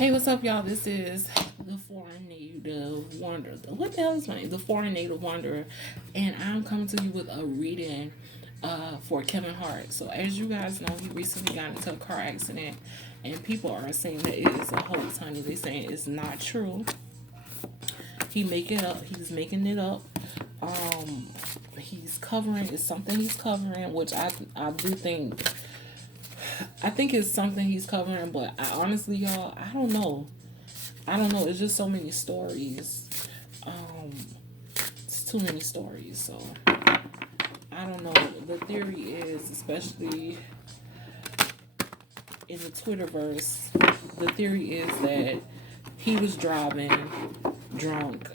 Hey, what's up, y'all? This is the Foreign Native Wanderer. What the hell is my name? The Foreign Native Wanderer, and I'm coming to you with a reading for Kevin Hart. So, as you guys know, he recently got into a car accident, and people are saying that it is a hoax, honey. They're saying it's not true. He make it up. He's making it up. He's covering. It's something he's covering, which I do think. I think it's something he's covering, but I honestly, y'all, I don't know. I don't know. It's just so many stories. Um, it's too many stories. So I don't know. The theory is, especially in the Twitterverse, the theory is that he was driving drunk.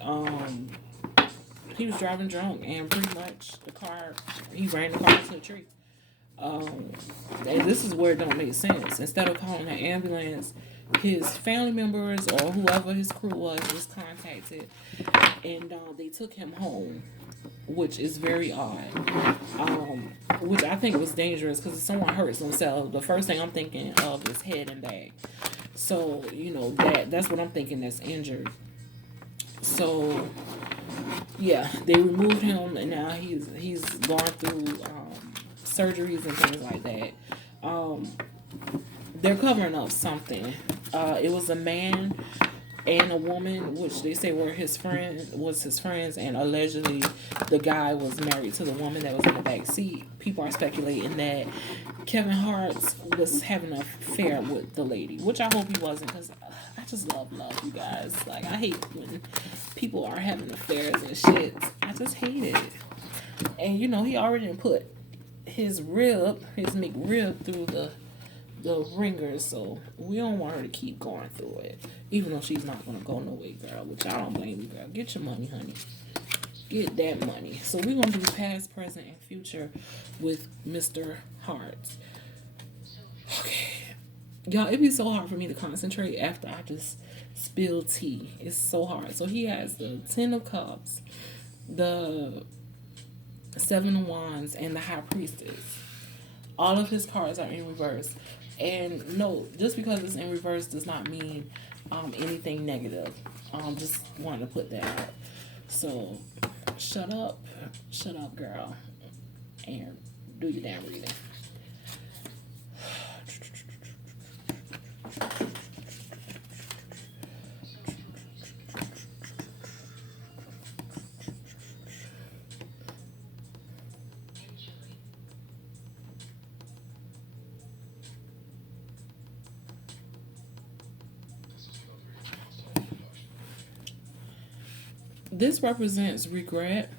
He was driving drunk, and pretty much he ran the car into a tree. Um, and this is where it don't make sense. Instead of calling an ambulance, his family members or whoever his crew was contacted, and they took him home, which is very odd. Which I think was dangerous because if someone hurts themselves, the first thing I'm thinking of is head and back. So that's what I'm thinking. That's injured. So yeah, they removed him, and now he's gone through surgeries and things like that. Um, they're covering up something. It was a man and a woman, which they say was his friends, and allegedly the guy was married to the woman that was in the back seat. People are speculating that Kevin Hart was having an affair with the lady, which I hope he wasn't, because I just love, you guys. Like, I hate when people are having affairs and shit. I just hate it. And he already put his McRib through the ringer, so we don't want her to keep going through it, even though she's not gonna go no way, girl. Which I don't blame you, girl. Get your money, honey. Get that money. So we're gonna do past, present, and future with Mr. Hart. Okay, y'all. It'd be so hard for me to concentrate after I just spill tea. It's so hard. So he has the Ten of Cups, the Seven of Wands, and the High Priestess. All of his cards are in reverse. And no, just because it's in reverse does not mean anything negative. Just wanted to put that out. So, shut up, girl, and do your damn reading. This represents regret,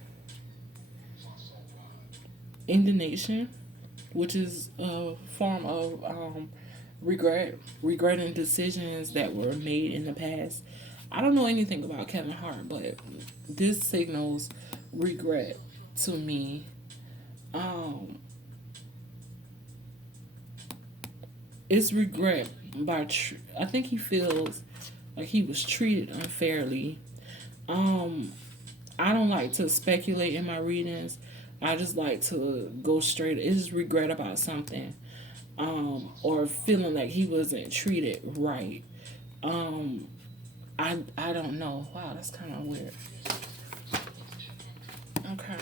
indignation, which is a form of regretting decisions that were made in the past. I don't know anything about Kevin Hart, but this signals regret to me. Um, it's regret I think he feels like he was treated unfairly. um I don't like to speculate in my readings. I just like to go straight. It's regret about something, or feeling like he wasn't treated right. Um, I don't know. Wow, that's kind of weird. Okay,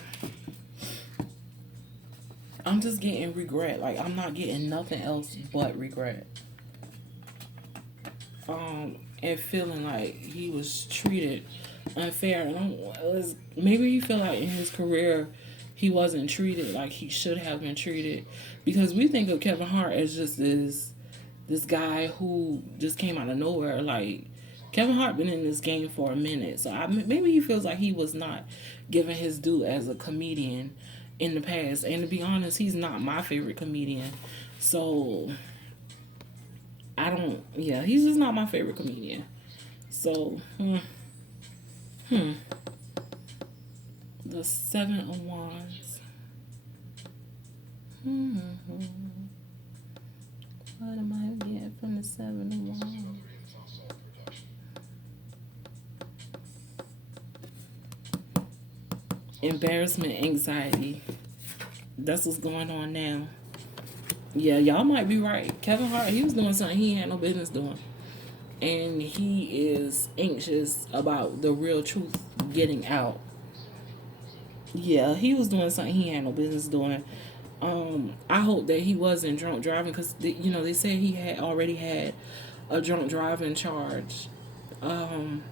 I'm just getting regret. Like, I'm not getting nothing else but regret. And feeling like he was treated unfair. And maybe he feel like in his career he wasn't treated like he should have been treated, because we think of Kevin Hart as just this guy who just came out of nowhere. Like, Kevin Hart been in this game for a minute, so maybe he feels like he was not given his due as a comedian in the past. And to be honest, he's not my favorite comedian. So I don't. Yeah, he's just not my favorite comedian. So, the Seven of Wands. What am I getting from the Seven of Wands? Embarrassment, anxiety. That's what's going on now. Yeah, y'all might be right. Kevin Hart, he was doing something he had no business doing. and he is anxious about the real truth getting out. Yeah, he was doing something he had no business doing. I hope that he wasn't drunk driving because they said he had already had a drunk driving charge. Um,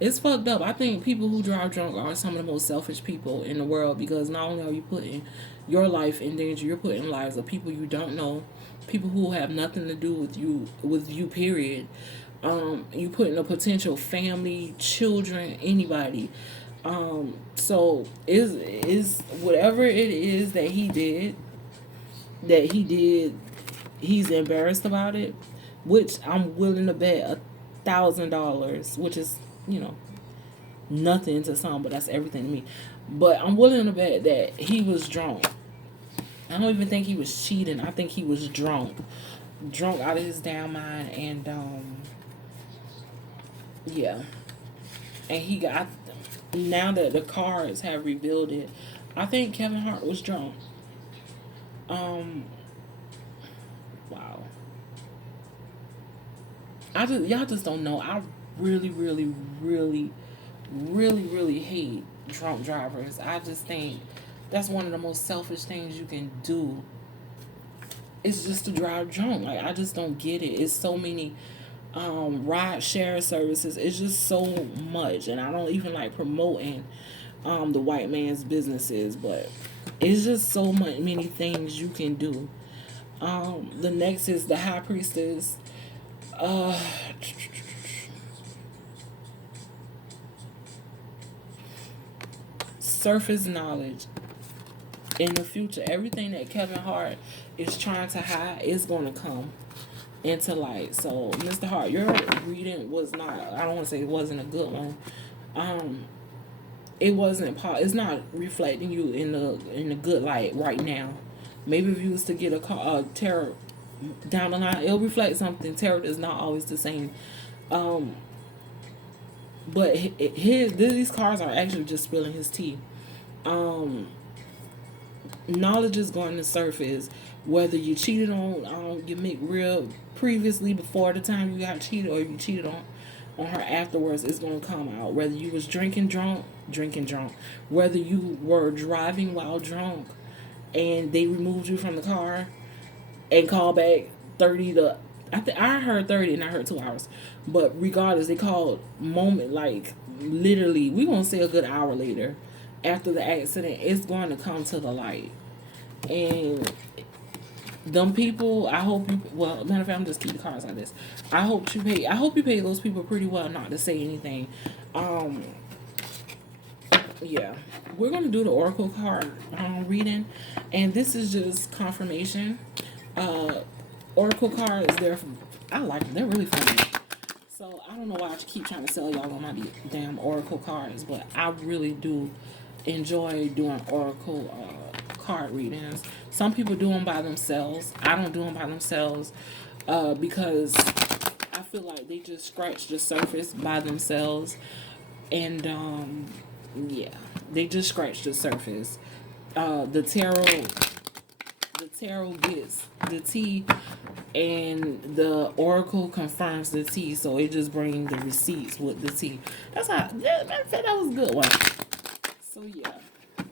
it's fucked up. I think people who drive drunk are some of the most selfish people in the world because not only are you putting your life in danger, you're putting lives of people you don't know, people who have nothing to do with you. Period. You putting a potential family, children, anybody. So is whatever it is that he did, he's embarrassed about it, which I'm willing to bet $1,000, which is you know nothing to some, but that's everything to me. But I'm willing to bet that he was drunk. I don't even think he was cheating. I think he was drunk out of his damn mind, and yeah, and he got now that the cards have revealed it. I think Kevin Hart was drunk. Um, wow. Y'all just don't know. I really, really, really, really, really hate drunk drivers. I just think that's one of the most selfish things you can do. It's just to drive drunk. Like I just don't get it. It's so many ride share services. It's just so much, and I don't even like promoting the white man's businesses, but it's just so much many things you can do. The next is the high priestess. Uh, Surface knowledge. In the future, everything that Kevin Hart is trying to hide is going to come into light. So, Mr. Hart, your reading was not, I don't want to say it wasn't a good one. Um, it wasn't, it's not reflecting you in the good light right now. Maybe if you was to get a tarot down the line, it'll reflect something. Tarot is not always the same. Um, but these cards are actually just spilling his tea. Um, Knowledge is going to surface whether you cheated on your McRib previously before the time you got cheated, or you cheated on her afterwards. It's going to come out whether you was drinking drunk, whether you were driving while drunk and they removed you from the car and called back 30 to, I heard 30 and I heard 2 hours, but regardless they called moment, like literally we gonna say a good hour later after the accident. It's going to come to the light. And them people, I hope you, well, matter of fact, I'm just keep the cards like this. I hope you pay those people pretty well not to say anything. Um, yeah, we're gonna do the oracle card reading, and this is just confirmation. Uh, Oracle cards, I like them. They're really funny. So I don't know why I keep trying to sell y'all on my damn oracle cards, but I really do enjoy doing oracle card readings. Some people do them by themselves. I don't do them by themselves because I feel like they just scratch the surface by themselves, and yeah, they just scratch the surface. The tarot gets the tea, and the oracle confirms the tea. So it just brings the receipts with the tea. That's how. Matter of fact, that was a good one. So yeah,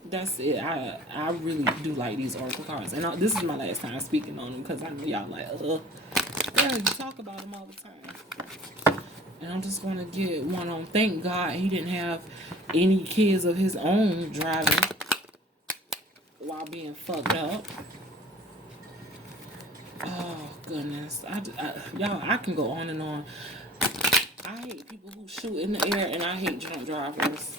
that's it. I really do like these oracle cards, and this is my last time speaking on them because I know y'all like, yeah, you talk about them all the time. And I'm just gonna get one on. Thank God he didn't have any kids of his own driving while being fucked up. Oh goodness, y'all, I can go on and on. I hate people who shoot in the air, and I hate drunk drivers.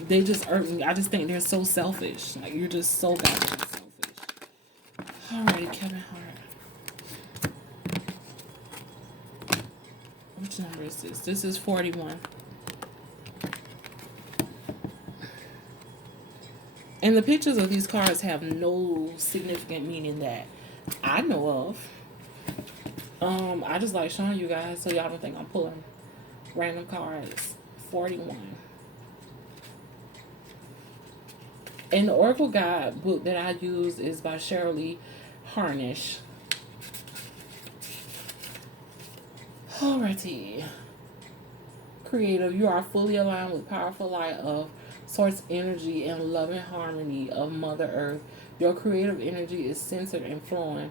They just irk me. I just think they're so selfish. Like you're just so goddamn selfish. Alrighty, Kevin Hart. Which number is this? This is 41. And the pictures of these cards have no significant meaning that I know of. I just like showing you guys so y'all don't think I'm pulling random cards. 41. And the Oracle Guide book that I use is by Shirley Harnish. Alrighty. Creative, you are fully aligned with powerful light of source energy and loving harmony of Mother Earth. Your creative energy is centered and flowing.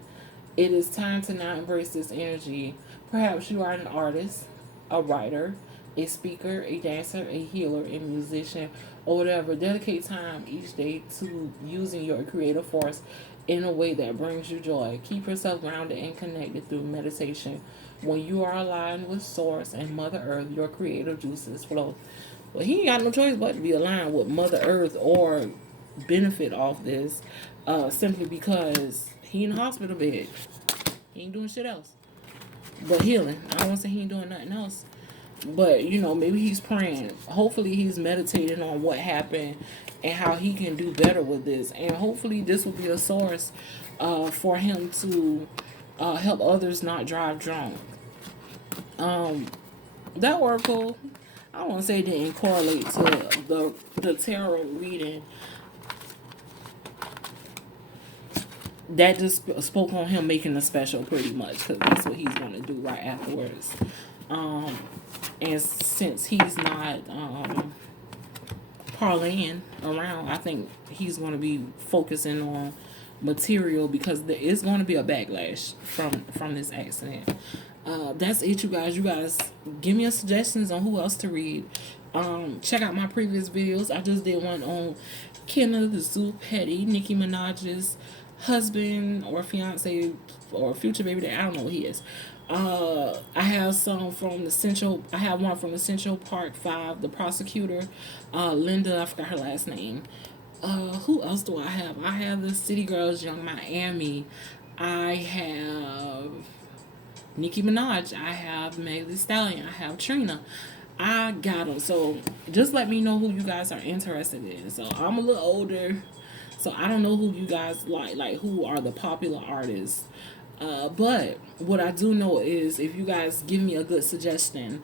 It is time to now embrace this energy. Perhaps you are an artist, a writer, a speaker, a dancer, a healer, a musician, or whatever. Dedicate time each day to using your creative force in a way that brings you joy. Keep yourself grounded and connected through meditation. When you are aligned with Source and Mother Earth, your creative juices flow. Well, he ain't got no choice but to be aligned with Mother Earth or benefit off this, simply because he in the hospital bed. He ain't doing shit else but healing. I don't want to say he ain't doing nothing else, but maybe he's praying. Hopefully, he's meditating on what happened and how he can do better with this. And hopefully, this will be a source for him to help others not drive drunk. That oracle, I don't want to say it didn't correlate to the tarot reading. That just spoke on him making a special pretty much, because that's what he's going to do right afterwards. And since he's not parlaying around, I think he's going to be focusing on material, because there is going to be a backlash from this accident. That's it, you guys. You guys give me suggestions on who else to read. Check out my previous videos. I just did one on Kenna the Zoo Petty, Nicki Minaj's husband or fiance or future baby daddy. I don't know who he is. I have some from the Central. I have one from the Central Park 5, the prosecutor, Linda. I forgot her last name. Who else do I have? I have the City Girls Young Miami. I have Nicki Minaj. I have Meg Thee Stallion. I have Trina. I got them. So just let me know who you guys are interested in. So I'm a little older, so I don't know who you guys like who are the popular artists. But what I do know is if you guys give me a good suggestion,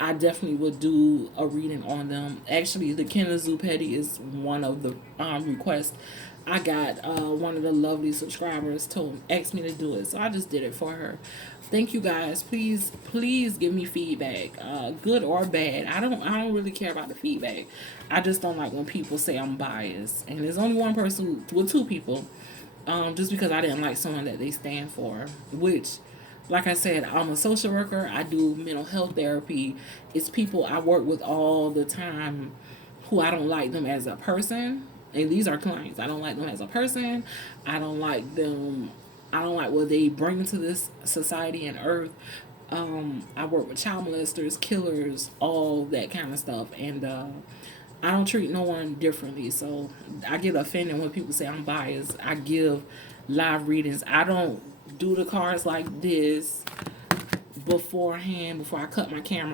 I definitely would do a reading on them. Actually, the Kenna Zoo Petty is one of the requests. I got one of the lovely subscribers asked me to do it, so I just did it for her. Thank you guys. Please give me feedback, good or bad. I don't really care about the feedback. I just don't like when people say I'm biased, and there's only one person, well, two people, just because I didn't like someone that they stand for, which, like I said, I'm a social worker. I do mental health therapy. It's people I work with all the time who I don't like them as a person. And these are clients. I don't like them as a person. I don't like them. I don't like what they bring to this society and earth. I work with child molesters, killers, all that kind of stuff. And I don't treat no one differently. So I get offended when people say I'm biased. I give live readings. I don't do the cards like this beforehand, before I cut my camera